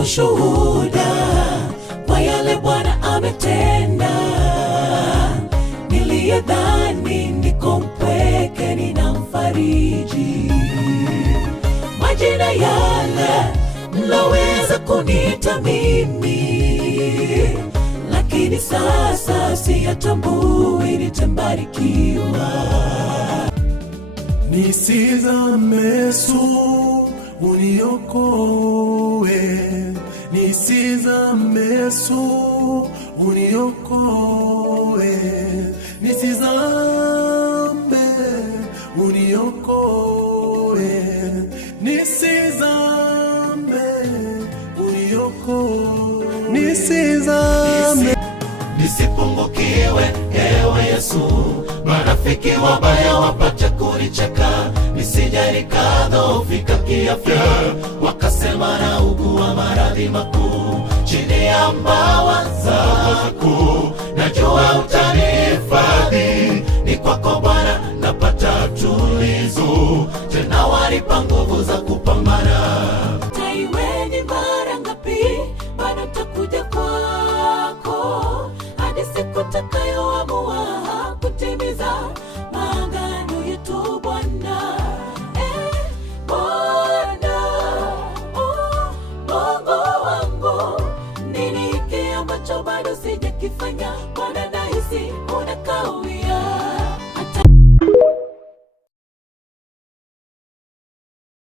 ushuhuda kwa yale Bwana ametenda. Niliyedhani niko mpweke, ninamfariji. Majina yale mloweza kuniita mimi, lakini sasa siyatambui, nitambarikiwa. Nisizame Yesu uniokoe, nisizame Yesu uniokoe, nisizame uniokoe, nisizame uniokoe, nisizame nisipungukiwe, ewe Yesu. Marafiki wabaya wapate kunicheka, nisije nikadhoofika kiafya, wakasema naugua maradhi makuu. Chini ya mbawa zako najua utanihifadhi, ni kwako Bwana napata tulizo, tena wanipa nguvu za kupambana. Iwe ni mara ngapi bado nitakuja kwako, hadi siku utakayoamua kutimiza maagano yetu Bwana. Bwana, Mungu wangu, nini hiki ambacho bado sijakifanya? Bwana, nahisi unakawia.